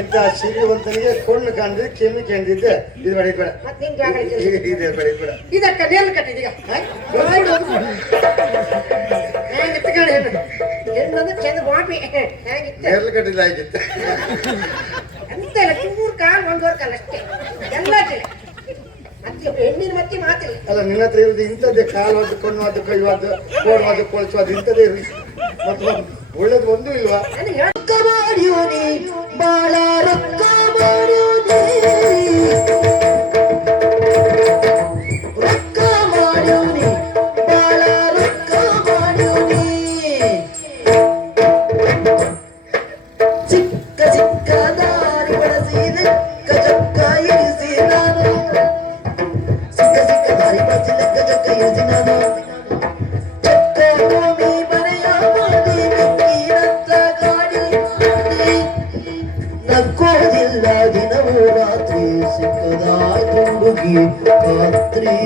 ಇಂತ ಶ್ರೀಮಂತನಿಗೆ ಕೊಂಡು ಕಾಣಿದ್ರೆ ಕೆಮ್ಮಿ ಕಾಣಿದ್ದೆ ಇದು ಬೇಡ ಇದು ಬೇಡ ಇದಕ್ಕ ನೇಲ್ ಕಟ್ಟಿದೀಗ ನೇರ್ಲು ಕಟ್ಟಿಲ್ಲ ಆಗಿತ್ತು ಅಂತೆಲ್ಲ ಚೂರು ಕಾಲ್ ಒಂದೂವರೆ ಕಾಲ ಅಷ್ಟೇ ಎಲ್ಲ ಮತ್ತೆ ಹೆಣ್ಣಿನ ಮತ್ತೆ ಮಾತಿಲ್ಲ ಅಲ್ಲ ನಿನ್ನ ಹತ್ರ ಇರೋದು ಇಂಥದ್ದೇ ಕಾಲು ಅದು ಕಣ್ಣು ಅದು ಕೈವಾದ್ದು ಕೋಡ್ವಾದ್ದು ಕೊಳಚು ಅದು ಇಂಥದ್ದೇ ಇರಲಿ ಮತ್ತು ಒಳ್ಳೇದು ಒಂದು ಇಲ್ವಾ ಬಾಳ ರೊಕ್ಕ ರೊಕ್ಕ ಮಾಡ್ಯೂನಿ ಬಾಳ ರೊಕ್ಕ ಮಾಡ್ಯೂನಿ ಚಿಕ್ಕ ಚಿಕ್ಕ ದಾರಿ ಬಳಸಿ ಲೆಕ್ಕ ಜಕ್ಕ ಇರಿಸಿ ನಾನು ಸಿಕ್ಕ ಸಿಕ್ಕ ದಾರಿ ಬಳಸಿ ಲೆಕ್ಕ ಜಕ್ಕ ಇರಿಸಿ ನಾನು ಚಕ್ಕ ಭೂಮಿ ಮನೆಯ ಮಾಡಿ ಬೆಕ್ಕಿನಂತ ಗಾಡಿ ಮಾಡಿ ನಕ್ಕೋದಿಲ್ಲ ದಿನವೂ ರಾತ್ರಿ ಸಿಕ್ಕದಾಯ್ತು ಹುಡುಗಿ ಖಾತ್ರಿ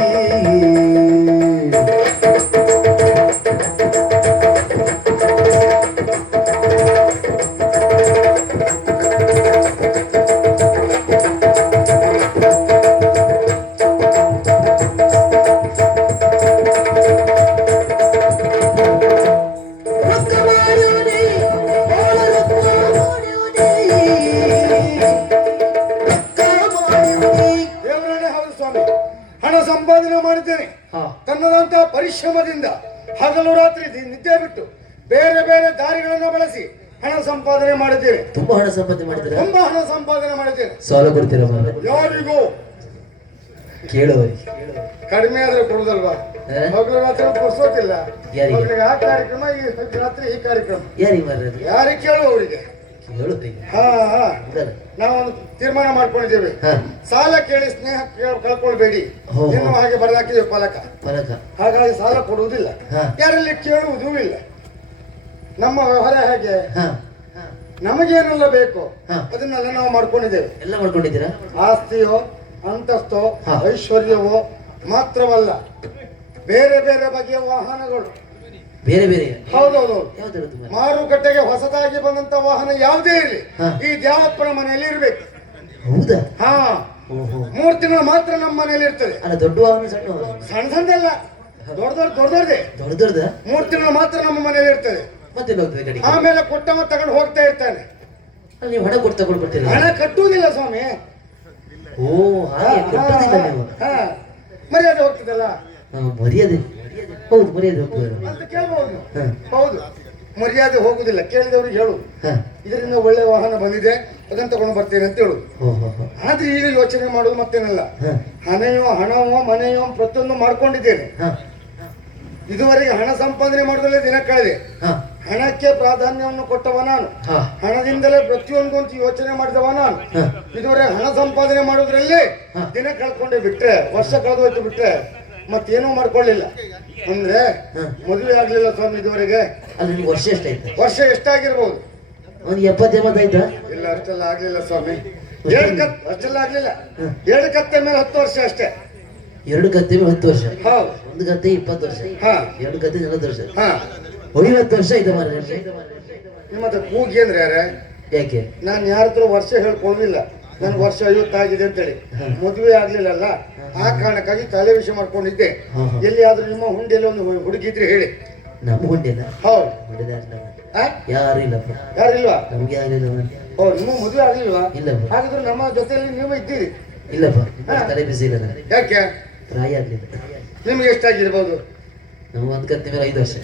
ಸಂಪಾದನೆ ಮಾಡಿದ್ದೇನೆ ತನ್ನದಂತಹ ಪರಿಶ್ರಮದಿಂದ ಹಗಲು ರಾತ್ರಿ ನಿದ್ದೆ ಬಿಟ್ಟು ಬೇರೆ ಬೇರೆ ದಾರಿಗಳನ್ನು ಬಳಸಿ ಹಣ ಸಂಪಾದನೆ ಮಾಡಿದ್ದೇನೆ. ತುಂಬಾ ಹಣ ಸಂಪಾದನೆ ಮಾಡಿದ್ರೆ ತುಂಬಾ ಹಣ ಸಂಪಾದನೆ ಮಾಡಿದ್ದೇನೆ. ಸಾಲ ಕೊಡ್ತೀರಾ? ಯಾರಿಗೂ ಕೇಳುವರಿ ಕಡಿಮೆ ಆದ್ರೆ ಕೊಡುದಲ್ವಾ? ಹಗಲು ರಾತ್ರಿ ಪುರ್ಸೋತಿಲ್ಲ. ಆ ಕಾರ್ಯಕ್ರಮ ಈ ರಾತ್ರಿ ಈ ಕಾರ್ಯಕ್ರಮ ಯಾರಿಗೆ ಕೇಳು ಅವರಿಗೆ ನಾವು ತೀರ್ಮಾನ ಮಾಡ್ಕೊಂಡಿದ್ದೇವೆ. ಸಾಲ ಕೇಳಿ ಸ್ನೇಹ ಕಳ್ಕೊಳ್ಬೇಡಿ ಇನ್ನು ಹಾಗೆ ಬರೆದಾಕಿದ್ದೇವೆ ಫಲಕ. ಹಾಗಾಗಿ ಸಾಲ ಕೊಡುವುದಿಲ್ಲ, ಯಾರಲ್ಲಿ ಕೇಳುವುದೂ ಇಲ್ಲ. ನಮ್ಮ ವ್ಯವಹಾರ ಹೇಗೆ, ನಮಗೇನೆಲ್ಲ ಬೇಕು ಅದನ್ನೆಲ್ಲ ನಾವು ಮಾಡ್ಕೊಂಡಿದ್ದೇವೆ. ಎಲ್ಲ ಮಾಡ್ಕೊಂಡಿದ್ದೀರಾ? ಆಸ್ತಿಯೋ ಅಂತಸ್ತೋ ಐಶ್ವರ್ಯವೋ ಮಾತ್ರವಲ್ಲ, ಬೇರೆ ಬೇರೆ ಬಗೆಯ ವಾಹನಗಳು ಬೇರೆ ಬೇರೆ. ಹೌದೌದು, ಮಾರುಕಟ್ಟೆಗೆ ಹೊಸದಾಗಿ ಬಂದಂತ ವಾಹನ ಯಾವುದೇ ಇರಲಿ ಈ ದ್ಯಾವಪ್ಪನ ಮನೆಯಲ್ಲಿ ಇರ್ಬೇಕು. ಹೌದಾ? ಹಾ, 3 ತಿಂಗಳು ಮಾತ್ರ ನಮ್ಮ ಮನೆಯಲ್ಲಿ ಇರ್ತದೆ. ಅಲ್ಲ, ದೊಡ್ಡ ವಾಹನ ಸಣ್ಣ ಸಣ್ಣದಲ್ಲ, ದೊಡ್ಡದೇ 3 ತಿಂಗಳು ಮಾತ್ರ ನಮ್ಮ ಮನೆಯಲ್ಲಿ ಇರ್ತದೆ. ಮತ್ತೆ ಆಮೇಲೆ ಕೊಟ್ಟವ ತಗೊಂಡು ಹೋಗ್ತಾ ಇರ್ತಾನೆ. ನೀವು ಹಣ ಕೊಟ್ಟು ತಗೊಂಡು ಬರ್ತೀರಾ? ಹಣ ಕಟ್ಟುವುದಿಲ್ಲ ಸ್ವಾಮಿ. ಮರ್ಯಾದೆ ಹೋಗ್ತದಲ್ಲ. ಮರ್ಯಾದೆ? ಹೌದು, ಮರ್ಯಾದೆ ಹೋಗ್ತದೆ ಅಂತ ಕೇಳ್ಬಹುದು. ಹೌದು, ಮರ್ಯಾದೆ ಹೋಗುದಿಲ್ಲ. ಕೇಳಿದವ್ರಿಗೆ ಹೇಳು, ಇದರಿಂದ ಒಳ್ಳೆ ವಾಹನ ಬಂದಿದೆ, ಅದನ್ನ ತಗೊಂಡು ಬರ್ತೇನೆ ಅಂತ ಹೇಳುದು. ಆದ್ರೆ ಈಗ ಯೋಚನೆ ಮಾಡುದು ಮತ್ತೇನಲ್ಲ, ಹಣವೋ ಮನೆಯೋ ಪ್ರತಿಯೊಂದು ಮಾಡ್ಕೊಂಡಿದ್ದೇನೆ. ಇದುವರೆಗೆ ಹಣ ಸಂಪಾದನೆ ಮಾಡುದಲ್ಲೇ ದಿನ ಕಳೆದೆ. ಹಣಕ್ಕೆ ಪ್ರಾಧಾನ್ಯವನ್ನು ಕೊಟ್ಟವ ನಾನು, ಹಣದಿಂದಲೇ ಪ್ರತಿಯೊಂದು ಅಂತ ಯೋಚನೆ ಮಾಡಿದವ ನಾನು. ಇದುವರೆಗೆ ಹಣ ಸಂಪಾದನೆ ಮಾಡುವುದ್ರಲ್ಲಿ ದಿನ ಕಳ್ಕೊಂಡೆ ಬಿಟ್ರೆ, ವರ್ಷ ಕಳೆದೋಯ್ತು ಬಿಟ್ರೆ ಮತ್ತೇನೂ ಮಾಡ್ಕೊಳ್ಳಿಲ್ಲ. ಅಂದ್ರೆ ಮದುವೆ ಆಗ್ಲಿಲ್ಲ ಸ್ವಾಮಿ ಇದುವರೆಗೆ. ಅಲ್ಲಿ ವರ್ಷ ಎಷ್ಟಾಯ್ತು? ವರ್ಷ ಎಷ್ಟಾಗಿರ್ಬೋದು? ಒಂದು 70-80 ಆಯ್ತಾ? ಇಲ್ಲ, ಅಷ್ಟೆಲ್ಲ ಆಗ್ಲಿಲ್ಲ ಸ್ವಾಮಿ. ಅಷ್ಟೆಲ್ಲ ಆಗ್ಲಿಲ್ಲ. 2 ಕತ್ತೆ ಮೇಲೆ 10 ವರ್ಷ ಅಷ್ಟೇ. 2 ಕತ್ತೆ ಮೇಲೆ 10 ವರ್ಷ? ಹೌದು. 1 ಕತ್ತೆ 20 ವರ್ಷ, 2 ಕತ್ತೆ 40 ವರ್ಷ, 50 ವರ್ಷ ಆಯ್ತು ಮಾರ. ನಿಮ್ಮ ಹತ್ರ ಕೂಗಿ ಅಂದ್ರೆ ಯಾರೇ? ಯಾಕೆ? ನಾನು ಯಾರ ಹತ್ರ ವರ್ಷ ಹೇಳ್ಕೊಳ್ಳಿಲ್ಲ. ನನ್ಗೆ ವರ್ಷ 50 ಆಗಿದೆ ಅಂತೇಳಿ. ಮದುವೆ ಆಗ್ಲಿಲ್ಲಲ್ಲ, ಆ ಕಾರಣಕ್ಕಾಗಿ ತಲೆ ವಿಷಯ ಮಾಡ್ಕೊಂಡಿದ್ದೆ. ಎಲ್ಲಿ ಆದ್ರೂ ನಿಮ್ಮ ಹುಂಡಿಯಲ್ಲಿ ಒಂದು ಹುಡುಗಿದ್ರೆ ಹೇಳಿ. ನಮ್ಮ ಹುಂಡಿನ? ಹೌದು. ಯಾರು ಇಲ್ಲಪ್ಪ. ಯಾರಿಲ್ವಾ? ನಮ್ಗೆ ಆಗ್ಲಿಲ್ಲ. ಹೌದು, ನಿಮ್ಮ ಮದುವೆ ಆಗ್ಲಿಲ್ವಾ? ಇಲ್ಲ. ಹಾಗಾದ್ರೆ ನಮ್ಮ ಜೊತೆಯಲ್ಲಿ ನೀವು ಇದ್ದೀರಿ? ಇಲ್ಲಪ್ಪ, ತಲೆ ಬಿಸಿ ಇಲ್ಲ. ಯಾಕೆ? ಪ್ರಾಯ ಆಗ್ಲಿಲ್ಲ. ನಿಮ್ಗೆ ಎಷ್ಟಾಗಿರ್ಬೋದು? ನಾವು 1 ಕತ್ತಿ ಮೇಲೆ 5 ವರ್ಷ.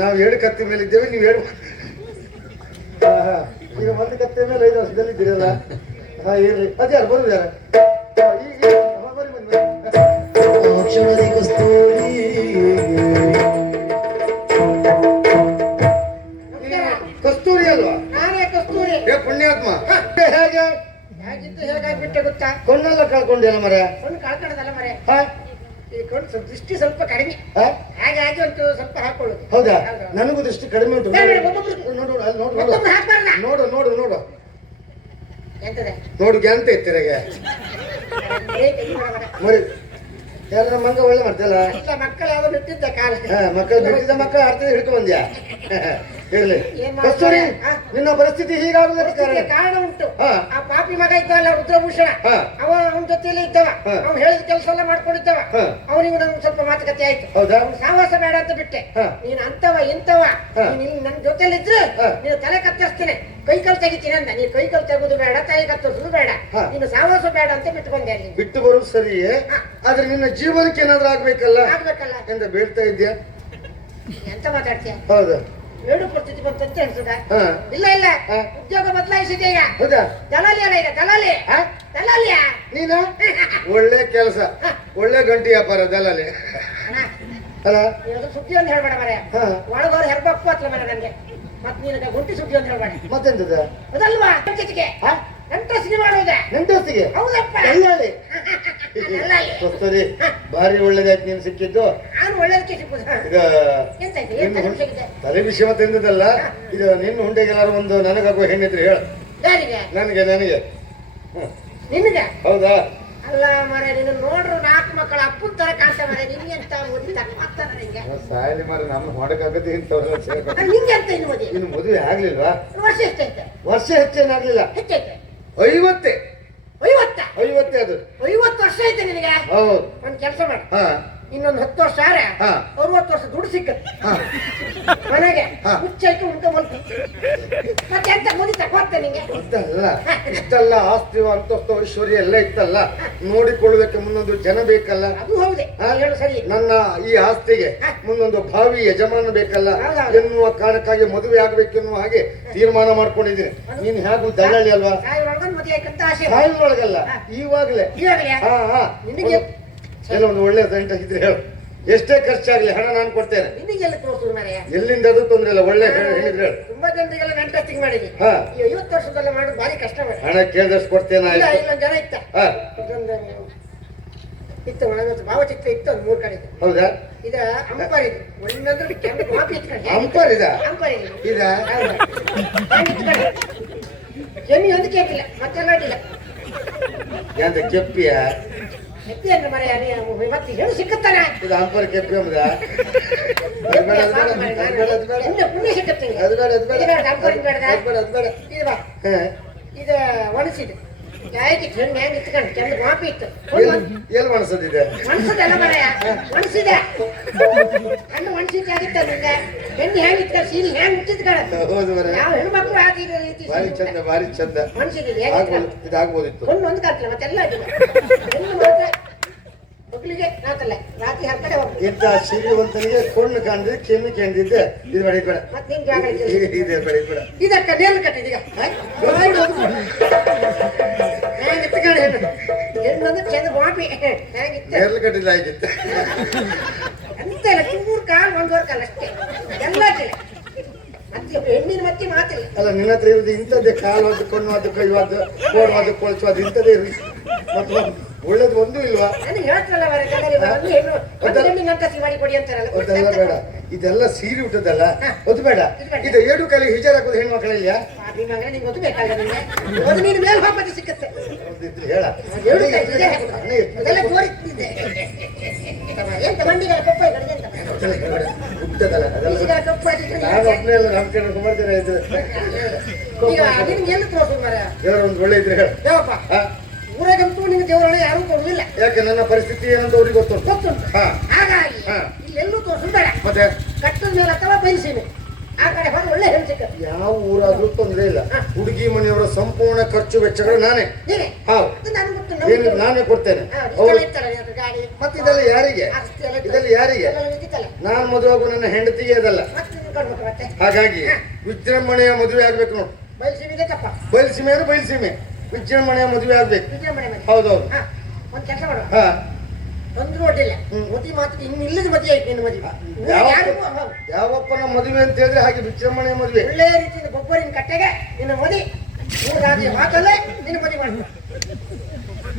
ನಾವು 2 ಕತ್ತಿ ಮೇಲೆ ಇದ್ದೇವೆ, ನೀವು 7. ಈಗ 1 ಕತ್ತೆ ಮೇಲೆ 5 ವರ್ಷದಲ್ಲಿ ಇದ್ದೀರಲ್ಲ. ಇರ್ಲಿ, ಅದ್ಯಾರು ಬರುದು ಯಾರ? ಕಸ್ತೂರಿ ಅಲ್ವಾ? ನಾನೇ ಕಸ್ತೂರಿ. ಪುಣ್ಯಾತ್ಮ. ಹೇಗೆ ಹೇಗಾಗ್ಬಿಟ್ಟೆ ಗೊತ್ತಾ? ಕೊಂಡೆಲ್ಲ ಕಳ್ಕೊಂಡಿಲ್ಲ ಮರ. ಕೊಂಡು ಕಳ್ಕೊಳ್ಳೋದಲ್ಲ ಮರೆ, ಈ ಕೊಂಡು ದೃಷ್ಟಿ ಸ್ವಲ್ಪ ಕಡಿಮೆ, ಹಾಗಾಗಿ ಒಂದು ಸ್ವಲ್ಪ ಹಾಕೊಳ್ಳೋದು. ಹೌದಾ? ನನಗೂ ದೃಷ್ಟಿ ಕಡಿಮೆ ಉಂಟು. ನೋಡು ನೋಡು ನೋಡು ನೋಡು ಗ್ಯಾಂತ ಇತ್ತಿರಗೆ ಮರಿ ಯಾರ ಮಂಗ ಒಳ್ಳೆ ಮಾಡ್ತಲ್ಲ. ಮಕ್ಕಳು ಯಾವ್ದು ಬಿಟ್ಟಿದ್ದ ಕಾಲ. ಮಕ್ಕಳು ಬಿಟ್ಟಿದ್ದ ಮಕ್ಕಳು ಆಡ್ತಿದ್ದ ಹಿಡ್ಕೊಂಡ್ ಬಂದ್ಯಾ? ಇರ್ಲಿ ಏನ್ ಮಾಡ್ತಾರೆ? ಕಸ್ತೂರಿ ಹಾ? ನಿನ್ನ ಪರಿಸ್ಥಿತಿ ಹೀಗಾಗುವುದಕ್ಕೆ ಕಾರಣ ಕಾರಣ ಉಂಟು. ಹಾ. ಆ ಪಾಪಿ ಮಗ ಇದ್ದಲ್ಲ ರುದ್ರಭೂಷಣ, ಹಾ. ಅವನ ಜೊತೆಯಲ್ಲಿ ಇದ್ದವ, ಹಾ. ಅವ್ನು ಹೇಳಿದ ಕೆಲಸ ಎಲ್ಲ ಮಾಡ್ಕೊಂಡಿದ್ದವ. ಹಾ. ಅವನಿಗೂ ನನ್ಗೆ ಸ್ವಲ್ಪ ಮಾತುಕತೆ ಆಯ್ತು. ಹೌದಾ? ಅವ್ನು ಸಾವಾಸ ಬೇಡ ಅಂತ ಬಿಟ್ಟೆ. ಹಾ. ನೀನ್ ಅಂತವ ಇಂತವ, ಹಾ. ನೀನ್ ಇಲ್ಲಿ ನನ್ನ ಜೊತೆಲಿ ಇದ್ರೆ ಹಾ. ನೀನು ತಲೆ ಕತ್ತರಿಸ್ತೇನೆ, ಕೈಕಲ್ ತೆಗಿತೀನಿ ಅಂದ. ನೀನ್ ಕೈಕಲ್ ತೆಗುದು ಬೇಡ, ತಾಯಿ ಕತ್ತರಿಸುದು ಬೇಡ, ಹಾ. ನೀನು ಸಾವಾಸ ಬೇಡ ಅಂತ ಬಿಟ್ಟು ಬಂದೆ ಅಲ್ಲಿ. ಬಿಟ್ಟು ಬರೋದು ಸರಿಯೇ, ಹಾ. ಆದ್ರೆ ನಿನ್ನ ಜೀವನಕ್ಕೆ ಏನಾದ್ರೂ ಆಗ್ಬೇಕಲ್ಲ ಆಗ್ಬೇಕಲ್ಲ ಎಂದ ಬೀಳ್ತಾ ಇದ್ಯಾ? ಎಂತ ಮಾತಾಡ್ತೀಯ? ಹೌದಾ? ಎರಡು ಪರಿಸ್ಥಿತಿ ಬಂತಂತ ಅನ್ಸುದ? ಹಾ. ಇಲ್ಲ ಇಲ್ಲ, ಹಾ. ಉದ್ಯೋಗ ಬದಲಾಯಿಸಿದೆ ಈಗ. ಹೌದಾ? ದಲಾಲಿ ಅಲ್ಲ ಈಗ, ದಲಾಲಿ. ಹಾ? ದಲಾಲಿಯ ನೀನ ಒಳ್ಳೆ ಕೆಲಸ, ಒಳ್ಳೆ ಗಂಟಿ ವ್ಯಾಪಾರ ದಲ್ಲಾಳಿ ಅಲ್ಲ. ಅದು ಸುದ್ದಿ ಒಂದು ಹೇಳ್ಬೇಡ ಮರೆ. ಹಾ. ಒಳಗೋರು ಹೆರ್ಬಕ್ಕು ಅತ್ಲ ಮರ ನನ್ಗೆ. ಮತ್ ನೀನು ಗುಂಟಿ ಸುದ್ದಿ ಒಂದು ಹೇಳ್ಬೇಡ. ಮತ್ತೆಂತದ? ಅದಲ್ವಾ ಜೊತೆಗೆ ಹಾ? ನಂತರ ಸಿನಿಮಾ ಮಾಡುವುದ? ನೆಂಟಸ್ತಿಗೆ ಹೌದಪ್ಪ. ದಲ್ಲಾಳಿ. ದಲ್ಲಾಳಿ. ಕಸ್ತೂರಿ ಭಾರಿ ಒಳ್ಳೇದಾಯ್ತು ನೀನ್ ಸಿಕ್ಕಿದ್ದು. ನಾನು ಒಳ್ಳೇದಕ್ಕೆ ಸಿಕ್ಕುದ? ಇದು ಎಂತ ಇದು? ಏನ್ ತಲೆ ಬಿಸಿಗಿದೆ? ತಲೆ ವಿಷಯ ಮತ್ತೆ ಎಂತದಲ್ಲ, ಇದು ನಿನ್ನ ಹುಂಡೆಗೆಲ್ಲಾರು ಒಂದು ನನಗಾಗುವ ಹೆಣ್ಣಿದ್ರೆ ಹೇಳ. ಯಾರಿಗೆ? ನನಗೆ ನನಗೆ ನಿನಗೆ? ಹೌದಾ? ಅಲ್ಲ ಮರೆ, ನೀನು ನೋಡ್ರು 4 ಮಕ್ಕಳ ಅಪ್ಪನ ತರ ಕಾಣ್ತಾ ಮರೆ. ನಿಂಗೆ ಅಂತ ಓದಿ ತಕ್ಕಾಗ್ತಾರ ನಿಂಗೆ? ಸಾಯಲಿ ಮಾರ ನಮ್ಮ ಹೊಡಕಾಗತ್ತೆ ಇಂಥವ್ರು. ನಿಂಗೆ ಅಂತ ಇನ್ನು ಮದಿ ಇನ್ನು ಮದುವೆ ಆಗ್ಲಿಲ್ವಾ? ವರ್ಷ ಎಷ್ಟೈತೆ? ವರ್ಷ ಹೆಚ್ಚೇನಾಗ್ಲಿಲ್ಲ, ಹೆಚ್ಚೈತೆ 50. 50. 50 ಅದು. 50 ವರ್ಷ ಐತೆ ನಿನಗೆ. ಹೌದು. ಒಂದ್ ಕೆಲಸ ಮಾಡ, ಹಾ ಇನ್ನೊಂದು 10 ವರ್ಷ ಆರೆ ಹಾ. 60 ವರ್ಷ ದುಡ್ಡು ಸಿಕ್ಕತ್ತೆ ಹಾ ಮನೆಗೆ. ಹಾ. ಹುಚ್ಚಾಯ್ತು ಉಂಟ ಬಂತು ಮತ್ತೆ ಎಂತ ಮುದಿ ತಗೋತ್ತೆ ನಿಂಗೆ. ಇದ್ದಲ್ಲ ಇಷ್ಟಲ್ಲ ಆಸ್ತಿ ಅಂತಸ್ತು ಐಶ್ವರ್ಯ ಎಲ್ಲ ಇತ್ತಲ್ಲ, ನೋಡಿಕೊಳ್ಳುವುದಕ್ಕೆ ಮುನ್ನೊಂದು ಜನ ಬೇಕಲ್ಲ. ಅದು ಹೌದೇ, ಹಾ? ಹೇಳು ಸರಿ. ನನ್ನ ಈ ಆಸ್ತಿಗೆ ಹಾ. ಮುಂದೊಂದು ಭಾವಿ ಯಜಮಾನ ಬೇಕಲ್ಲ ಹೌದೌದು. ಎನ್ನುವ ಕಾರಣಕ್ಕಾಗಿ ಮದುವೆ ಆಗ್ಬೇಕೆನ್ನುವ ಹಾಗೆ ತೀರ್ಮಾನ ಮಾಡ್ಕೊಂಡಿದ್ದೀನಿ. ನೀನ್ ಹೇಗೂ ದಲ್ಲಾಳಿ ಅಲ್ವಾ? ಸಾಯಿರೊಳಗೊಂದು ಮದುವೆ ಆಯ್ತಂತ ಆಸೆ. ಸಾಯಿನೊಳಗಲ್ಲ, ಹಾ. ಇವಾಗ್ಲೇ. ಇವಾಗಲೇ ಹಾ ಹಾ ನಿನಗೆ ಎಲ್ಲ ಒಂದು ಒಳ್ಳೆ ದಂಟ ಇದ್ರೆ ಹೇಳು, ಎಷ್ಟೇ ಖರ್ಚಾಗ್ಲಿ ಹಣ ನಾನು ಕೊಡ್ತೇನೆ. ನಿನಗೆಲ್ಲ ತೋರ್ಸುದು ಮರೆಯ. ಎಲ್ಲಿಂದ ಅದು ತೊಂದ್ರೆ ಇಲ್ಲ, ಒಳ್ಳೆ ಹೇಳಿದ್ರೆ ಹೇಳು. ತುಂಬಾ ಜನರಿಗೆಲ್ಲ ನೆಂಟಸ್ತಿಂಗ್ ಮಾಡಿದ್ವಿ. ಹಾ. ಈ 50 ವರ್ಷದಲ್ಲ ಮಾಡೋದು ಭಾರಿ ಕಷ್ಟ ಮಾಡಿ. ಹಣ ಕೇಳಿದಷ್ಟು ಕೊಡ್ತೇನೆ. ಇಲ್ಲ, ಆಯ್ತು. ಇಲ್ಲೊಂದು ಜನ ಇತ್ತ, ಹಾ ಇದೊಂದು ಇತ್ತು ಒಳಗೊಂದು ಭಾವಚಿತ್ರ ಇತ್ತು, ಒಂದು 3 ಕಡೆ ಇತ್ತು. ಹೌದಾ? ಇದ ಅಂಪರ್ ಇದು ಒಂದೊಂದು ಕೆಂಪು ಕಾಪಿ ಇಟ್ಕೊಂಡು ಅಂಪರ್ ಇದ? ಅಂಪರ್ ಇದು ಇದ? ಕೆಮ್ಮಿ ಒಂದು ಕೇಳಿಲ್ಲ, ಮತ್ತೆಲ್ಲ ಅಡ್ಡಿಲ್ಲ. ಎಂತ ಕೆಪ್ಪಿಯ? ಎತ್ತಿ ಅಂದ್ರೆ ಮರೆ ಮತ್ತೆ ಹೇಳು ಸಿಕ್ಕತ್ತಾನ. ಇದು ಅಂಪರ್ ಕೆಪ್ಪಿ ಅಂಬುದ? ಪುಣ್ಯ ಸಿಕ್ಕತ್ತೆ. ಅದು ಬೇಡ, ಅದು ಬೇಡ, ಅಂಪರ್ ಬೇಡ, ಅದು ಬೇಡ, ಅದು ಬೇಡ. ಇದು ಬಾ, ಹಾ. ಇದು ಒಣಸಿದ್ದು ಯಾಕೆ ಹೆಣ್ಣು ಹೆಂಗ್ ಇತ್ಕೊಂಡು ಕೆಂಪು ಕಾಪಿ ಇತ್ತು. ಎಲ್ಲಿ ಮನಸ್ಸದಿದೆ? ಒಣಸದಲ್ಲ ಮರೆಯ, ಒಣಸಿದೆ ಹಣ್ಣು ಒಣಸಿದ್ದು ಆಗಿತ್ತ ನಿಂಗೆ. ಹೆಣ್ಣು ಹೆಂಗ್ ಇತ್ಕೊಂಡು ಸೀರೆ ಹೆಂಗ್ ಮುಚ್ಚಿದ್ಕೊಂಡು ಹೌದು ಮರ, ಯಾವ ಹೆಣ್ಮಕ್ಳು ಆಗಿರೋ ರೀತಿ ಭಾರಿ ಚಂದ, ಭಾರಿ ಚಂದ. ಒಣಸಿದ್ದು ಇದಾಗ್ಬೋದಿತ್ತು. ಒಂದು ಕಾಣ್ತಿಲ್ಲ, ಮತ್ತೆಲ್ಲ ಅಡ್ಡಿಲ್ಲ. ಹೆಣ್ಣು ಮಾತ್ರ ಮಕ್ಕಳಿಗೆ ನಾತಲ್ಲ, ರಾತ್ರಿ ಹರ್ಕಡೆ ಹೋಗ್ಬೇಕು. ಇಂಥ ಶ್ರೀಮಂತನಿಗೆ ಕೊಂಡು ಕಾಣಿದ್ರೆ ಕೆಮ್ಮಿ ಕೇಂದಿದ್ದೆ. ಇದು ಬೇಡ, ಇದು ಬೇಡ, ಮತ್ತೆ ನಿಂಗೆ ಜಾಗ ಐತಿ. ಇದೆ ಬೇಡ, ಇದು ಬೇಡ. ಇದಕ್ಕ ನೇಲ್ ಕಟ್ಟಿದೀಗ ಹೆಂಗ್ ಎತ್ಕೊಂಡು ಹೆಣ್ಣು ಹೆಣ್ಣೊಂದು ಚಂದ ಬಾಪಿ ಹೆಂಗಿತ್ತು ನೇರ್ಲು ಕಟ್ಟಿಲ್ಲ ಆಗಿತ್ತು. ಅಂತ ಇಲ್ಲ, ಚೂರು ಕಾಲು 1 ಕಾಲು ಅಷ್ಟೇ ಎಲ್ಲ ಅಡ್ಡಿಲ್ಲ. ಮತ್ತೆ ಹೆಣ್ಣಿನ ಮತ್ತೆ ಮಾತಿಲ್ಲ. ಅಲ್ಲ, ನಿನ್ನ ಹತ್ರ ಇರೋದು ಇಂಥದ್ದೇ, ಕಾಲು ಅದಕ್ಕೊಂಡು ಅದಕ್ಕೆ ಇವಾದ ಕೋಡ್ ಅದಕ್ಕೆ ಕೊಳಚು ಅದು ಇಂಥದ್ದೇ ಇರೋದು. ಮತ್ತೆ ಒಳ್ಳೇದು ಒಂದೂ ಇಲ್ವಾ? ನನಗೆ ಹೇಳ್ತಾರಲ್ಲ ಅವರ ಜನರಿಗೆ ಒಂದು ಹೆಣ್ಣು ಒಂದು ಹೆಣ್ಣಿನ ಅಂತ ಮಾಡಿ ಕೊಡಿ ಅಂತಾರಲ್ಲ. ಅದೆಲ್ಲ ಬೇಡ, ಇದೆಲ್ಲ ಸೀರೆ ಉಟ್ಟದಲ್ಲ, ಅದು ಬೇಡ. ಇದು 7 ಕಾಲಿಗೆ ಹಿಜಾರ್ ಹಾಕೋದು ಹೆಣ್ಣು ಮಕ್ಕಳಿಲ್ಲ. ಪಾಪಿ ಮಗನೇ, ನಿಂಗೆ ಗೊತ್ತು ಬೇಕಲ್ಲ ನಿಂಗೆ. ಅದು ನೀನು ಮೇಲೆ ಹೋಗ್ಬತ್ತೆ ಸಿಕ್ಕತ್ತೆ. ಹೇಳ ಅದೆಲ್ಲ ತೋರಿಸ್ತಿದ್ದೆ ಎಂತ ಮಂಡಿಗಳ ಕೊಪ್ಪ ಕಡೆಗೆ ಅಂತ ಉಟ್ಟದಲ್ಲ, ಅದೆಲ್ಲ ಮಂಡಿಗಳ ಕೊಪ್ಪ ಹಾಕಿದ್ರೆ ನಾನು ಒಬ್ಬನೇ ಎಲ್ಲ ನಮ್ಮ ಕಡೆ ಸುಮಾರು ಇದು ಈಗ ನಿನ್ಗೆ ಎಲ್ಲಿ ತೋರಿಸು ಮರ ಏನಾದ್ರು ಒಂದು ಒಳ್ಳೆ ಇದ್ರೆ ಹೇಳ. ದೇವಪ್ಪ ಹಾ? ಊರಾಗಂತೂ ನಿಮ್ಗೆ ದೇವರನ್ನ ಯಾರೂ ತೋರಿಸಿಲ್ಲ. ಯಾಕೆ ನನ್ನ ಪರಿಸ್ಥಿತಿ ಏನಂತ ಅವ್ರಿಗೆ ಗೊತ್ತುಂಟು. ಗೊತ್ತುಂಟು. ಹಾ. ಹಾಗಾಗಿ ಹಾ. ಇಲ್ಲೆಲ್ಲೂ ತೋರಿಸು ಬೇಡ. ಮತ್ತೆ ಕಟ್ಟದ ಮೇಲೆ ಅಥವಾ ಬಯಲ್ಸೀಮೆ ಆ ಕಡೆ ಹೋದ್ರೆ ಒಳ್ಳೆ ಹೆಣ್ಣು ಸಿಕ್ಕತ್ತೆ. ಯಾವ ಊರಾದ್ರೂ ತೊಂದ್ರೆ ಇಲ್ಲ. ಹುಡುಗಿ ಮನೆಯವರ ಸಂಪೂರ್ಣ ಖರ್ಚು ವೆಚ್ಚಗಳು ನಾನೇ. ನೀನೇ ಹೌದು, ಅದು ನನಗೆ ಗೊತ್ತು. ಏನು ನಮ್ಗೆ ನಾನೇ ಕೊಡ್ತೇನೆ. ಇಷ್ಟೆಲ್ಲ ಹೌದು. ಇತ್ತಲ್ಲ ನಿನ್ನ ಗಾಡಿ ಮತ್ತೆ ಇದೆಲ್ಲ ಯಾರಿಗೆ? ಆಸ್ತಿ ಎಲ್ಲ ಇತ್ತಲ್ಲ. ಇದೆಲ್ಲ ಯಾರಿಗೆ? ಇದೆಲ್ಲ ಇದ್ದಿತ್ತಲ್ಲ. ನಾನು ಮದುವೆ ಆಗು ನನ್ನ ಹೆಂಡತಿಗೆ ಅದಲ್ಲ. ಮತ್ತೆ ನಿನ್ನ ಕೊಡ್ಬೇಕು ಮತ್ತೆ ಹಾಗಾಗಿ ವಿಜೃಂಭಣೆಯ ಮದುವೆ ಆಗ್ಬೇಕು ನೋಡು. ಬಯಲ್ಸೀಮೆಗೆ ತಪ್ಪ ಬಯಲ್ಸೀಮೆ ಅಂದ್ರೆ ಬಯಲ್ಸೀಮೆ, ವಿಜೃಂಭಣೆಯ ಮದುವೆ ಆಗ್ಬೇಕು. ವಿಜೃಂಭಣೆ ಮನೆ. ಹೌದೌದು. ಹಾ, ಒಂದು ಕೆಲಸ ಮಾಡುವ. ಹಾ. ಒಂದು ಒಡ್ಡಿಲ್ಲ ಮದಿ ಮಾತು ಇನ್ನು ಇಲ್ಲದ ಮದುವೆ ಆಯ್ತು ನಿನ್ನ ಮದುವೆ. ಯಾರಿಗೂ ಹೌದು. ಯಾವಪ್ಪನ ಮದುವೆ ಅಂತ ಹೇಳಿದ್ರೆ ಹಾಗೆ ವಿಜೃಂಭಣೆಯ ಮದುವೆ. ಒಳ್ಳೆ ರೀತಿಯಿಂದ ಗೊಬ್ಬರಿನ ಕಟ್ಟೆಗೆ ನಿನ್ನ ಮದಿ 3 ರಾತ್ರಿ ಮಾತಲ್ಲೇ ನಿನ್ನ ಮದುವೆ ಮಾಡ್ಬೇಕು.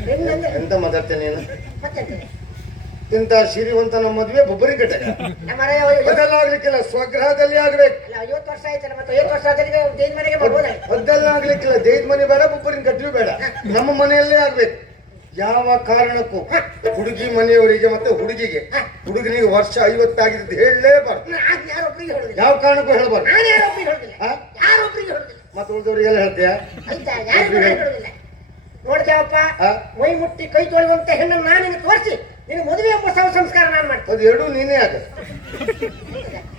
ಹೆಣ್ಣಂದ್ರೆ ಎಂತ ಮಾತಾಡ್ತೇನೆ ನೀನು? ಮತ್ತೆ ಇಂಥ ಶ್ರೀವಂತನ ಮದುವೆ ಬೊಬ್ಬರಿ ಕಟ್ಟಗ ನಮ್ಮ ಅದೆಲ್ಲ ಆಗ್ಲಿಕ್ಕಿಲ್ಲ, ಸ್ವಗ್ರಹದಲ್ಲಿ ಆಗ್ಬೇಕು. ಅಲ್ಲ 50 ವರ್ಷ ಆಯ್ತಲ್ಲ, ಮತ್ತೆ 50 ವರ್ಷ ಆದ್ರೆ ದೇನ್ ಮನೆಗೆ ಮಾಡ್ಬೋದಾಯ್ತು. ಅದೆಲ್ಲ ಆಗ್ಲಿಕ್ಕಿಲ್ಲ, ದೇದ್ ಮನೆ ಬೇಡ, ಬೊಬ್ಬರಿನ ಕಟ್ಟಲು ಬೇಡ, ನಮ್ಮ ಮನೆಯಲ್ಲೇ ಆಗ್ಬೇಕು. ಯಾವ ಕಾರಣಕ್ಕೂ ಹುಡುಗಿ ಮನೆಯವರಿಗೆ ಮತ್ತೆ ಹುಡುಗನಿಗೆ ವರ್ಷ 50 ಆಗಿದ್ದು ಹೇಳಲೇಬಾರ್ದು. ಯಾರೊಬ್ರಿಗೆ ಹೇಳುದಿಲ್ಲ, ಯಾವ ಕಾರಣಕ್ಕೂ ಹೇಳಬಾರ್ದು. ನಾನು ಯಾರೊಬ್ರಿಗೆ ಹೇಳುದಿಲ್ಲ, ಹಾ? ಯಾರೊಬ್ರಿಗೆ ಹೇಳುದಿಲ್ಲ, ಮತ್ತೆ ಉಳಿದವರಿಗೆಲ್ಲ ಹೇಳ್ತೀಯಾ? ಆಯ್ತಾ? ಯಾರಿಗೂ ಹೇಳುದಿಲ್ಲ. ನೋಡ್ತೇವಪ್ಪ, ಹಾ? ಮೈ ಮುಟ್ಟಿ ಕೈ ತೊಳೆಯುವಂತ ಹೆಣ್ಣನ್ನು ನಾನು ನಿಮಗೆ ತೋರಿಸಿ ನಿನ್ನ ಮದುವೆ ಶವ ಸಂಸ್ಕಾರ ನಾನು ಮಾಡ್ತೇನೆ. ಅದು ಎರಡೂ ನೀನೇ ಆಗ.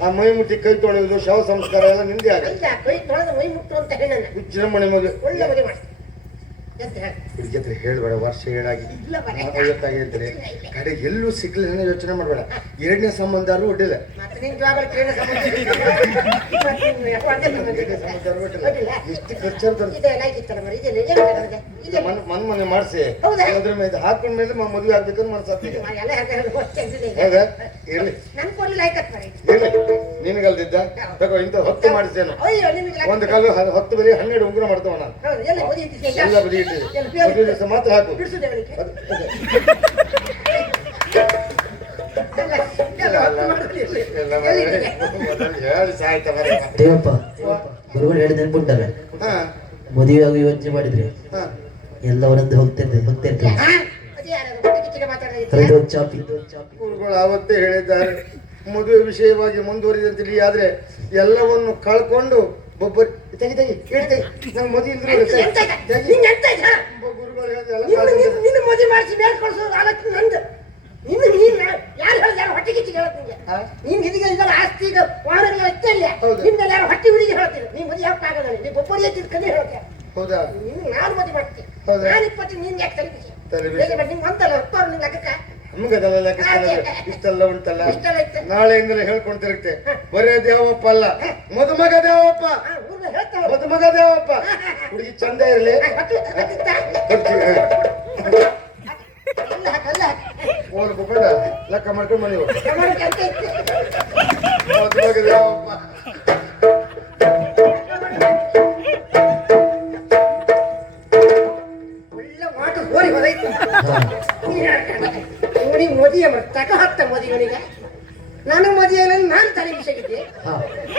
ಆ ಮೈ ಮುಟ್ಟಿ ಕೈ ತೊಳೆಯುವುದು ಶವ ಸಂಸ್ಕಾರ ಎಲ್ಲ ನಿಂದೆ ಆಗ. ಇಲ್ಲ, ಕೈ ತೊಳೆದು ಮೈ ಮುಟ್ಟುವಂತ ಹೆಣ್ಣನ್ನು ವಿಜೃಂಭಣೆ ಮದುವೆ ಒಳ್ಳೆ ಮದುವೆ ಮಾಡ್ತೇನೆ ಅಂತ ಹೇಳಿ. ಹುಡುಗಿ ಹತ್ರ ಹೇಳ್ಬೇಡ, ವರ್ಷ ಏಳಾಗಿ ಇಲ್ಲ ಬರೇ. 50 ಅಂತಾರೆ. ಕಡೆ ಎಲ್ಲೂ ಸಿಗ್ಲಿಲ್ಲ ಯೋಚನೆ ಮಾಡ್ಬೇಡ. ಎರಡನೇ ಸಂಬಂಧಾರು ಒಡ್ಡಿಲ್ಲ. ಮತ್ತೆ ನಿನ್ ಜವಾಬಾರಿ ಕೇಳಿದ ಸಂಬಂಧ ಒಡ್ಡಿಲ್ಲ. ಎಷ್ಟು ಖರ್ಚಾಗ್ತದೆ. ಇದೆ ಲೈಕಿತ್ತಲ್ಲ ಮರಿ, ಇದೆ ಏನು ನನಗೆ ಇದೆ ಮನೆ ಮಾಡಿಸಿ ಹೌದಾ? ಅದ್ರ ಮೇಲೆ ಹಾಕೊಂಡ್ಮೇಲೆ ಮದುವೆ ಆಗ್ಬೇಕಂತ ಮನಸ್ಸಾಗ್ತಿದೆ. ಎಲ್ಲ ಹೇಳಿ ಹೌದಾ? ಇರ್ಲಿ ನನ್ ಕೊಡ್ಲಿಲ್ಲ ಆಯ್ತತ್ ಮರಿ. ಇರ್ಲಿ, ನಿನಗಲ್ದಿದ್ದ ತಗೋ ಇಂಥ 10 ಮಾಡಿಸ್ತೇನೆ. ಅಯ್ಯೋ ನಿಮಗೆ ಒಂದು ಕಾಲು 10 ಬರೀ 12 ಉಂಗುರ ಮಾಡ್ತವ ನಾನು. ಎಲ್ಲ ಬದಿ ಇಟ್ಟಿದ್ದೆ. ಎಲ್ಲ ಬದಿ ಇಟ್ಟಿದೆ. ಮದುವೆ ದಿವಸ ಮಾತ್ರ ಹಾಕು. ಬಿಡಿಸುದೆ ಅವನಿಗೆ. ಅದು- ಅದು. ಎಲ್ಲ ಹೇಳಿ ಸಾಯ್ತ ಬರೀ. ದೇವಪ್ಪ ಗುರುಗಳು ಹೇಳಿದ ನೆನ್ಪುಂಟಲ್ಲ, ಹಾ ಮದುವೆ ಆಗಿ ಯೋಚನೆ ಮಾಡಿದ್ರೆ ಹಾ ಎಲ್ಲವರದ್ದು ಹೋಗ್ತಿರ್ತೇವೆ. ಹರಿದು ಚಾಪಿ ಗುರುಗಳು ಆವತ್ತೇ ಹೇಳಿದ್ದಾರೆ, ಮದುವೆ ವಿಷಯವಾಗಿ ಮುಂದುವರಿದಂತಿರಿ. ಆದ್ರೆ ಎಲ್ಲವನ್ನು ಕಳ್ಕೊಂಡು ಒಬ್ಬರು ತೆಗಿ ನಂಗೆ ಮದುವೆ ಇಲ್ದ್ರೆ ಗುರುಗಳು ಹೇಳಿದ ನಿನ್ನ ಮದುವೆ ಮಾಡಿಸಿ ಬೇಡ ಕೊಡಿಸೋದು ಆಲೋಚನೆ ನಂದು. ನೀನು ಯಾರು ಹೇಳಿದಾರ ಹೊಟ್ಟೆ ಕಿಚ್ಚಿಗೆ ಹೇಳ್ತೀನಿ. ನೀನ್ ಇದೀಗ ಇದೆಲ್ಲ ಆಸ್ತಿ ಈಗ ವಾಹನಗಳು ಇಷ್ಟೇ ಇಲ್ಲ. ಹೌದು. ನಿನ್ನ ಯಾರು ಹೊಟ್ಟೆ ಹುಡುಗಿ ಹೇಳ್ತೀನಿ. ನೀ ಮದುವೆ ಹಾಕಾಗಲ್ಲ, ನೀ ಒಬ್ಬರಿಗೆ ತಿಳ್ಕೊಂಡೆ ಹೇಳ್ತೇನೆ. ಹೌದಾ? ನೀನು ನಾನು ಮದುವೆ ಮಾಡ್ತೀನಿ. ಹೌದಾ? ನಾನು 20 ನೀನ್ ಯಾಕೆ ತಲೆಬಿಸಿ ತಲೆಬಿಸಿ. ನಿಮ್ಗೆ ಅಂತಲ್ಲ 10 ನಿನ್ ಲೆಕ್ಕಕ್ಕೆ ನಮ್ಗದಲ್ಲ ಇಷ್ಟೆಲ್ಲ ಉಂಟಲ್ಲ. ಇಷ್ಟೆಲ್ಲ ಇತ್ತು. ನಾಳೆಯಿಂದಲೇ ಹೇಳ್ಕೊಂಡು ತಿರುಗ್ತೆ. ಬರೇ ದೇವಪ್ಪ ಅಲ್ಲ, ಮದುಮಗ ದೇವಪ್ಪ, ಊರ್ನ ಹೇಳ್ತಾವ ಮದುಮಗ ದೇವಪ್ಪ. ಹುಡುಗಿ ಚಂದ ಇರಲಿ. ಓಲ್ ಕುಬೇಡ ಲೆಕ್ಕ ಮಾಡ್ಕೊಂಡು ಮನೆ ಹೋಗಿ ಮದುಮಗ ದೇವಪ್ಪ. ಒಳ್ಳೆ ಮಾತು ಹೋರಿ ಹೊರೈತು. ನೋಡಿ ಮದುವೆ ತಕ ಹತ್ತ ಮದುವೆನಿಗೆ ನನಗೆ ಮದುವೆ ನಾನು ತಲೆ ಬಿಸಾಗಿದ್ದೆ.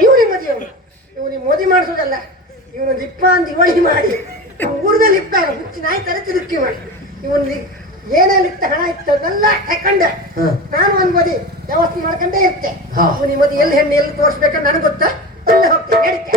ಇವನಿಗೆ ಮದುವೆ ಇವನಿಗೆ ಮದುವೆ ಮಾಡಿಸೋದಲ್ಲ, ಇವನು ಲಿಪ್ಪ ಅಂತ ಇವಳಿ ಮಾಡಿ ಊರ್ದ ಲಿಪ್ಪ ಹುಚ್ಚಿ ನಾಯಿ ತರ ತಿರುಗಿ ಮಾಡಿ ಇವನ್ ಏನೇನು ಇತ್ತ ಹಣ ಇತ್ತದೆಲ್ಲ ತಕೊಂಡೆ. ನಾನು ಒಂದ್ ಮದಿ ವ್ಯವಸ್ಥೆ ಮಾಡ್ಕೊಂಡೇ ಇರ್ತೆ. ಇವನಿಗೆ ಮದುವೆ ಎಲ್ಲಿ ಹೆಣ್ಣು ಎಲ್ಲಿ ತೋರಿಸ್ಬೇಕಂತ ನನಗೆ ಗೊತ್ತಾ, ಅಲ್ಲೇ ಹೋಗ್ತೇನೆ ನಡೀತೆ.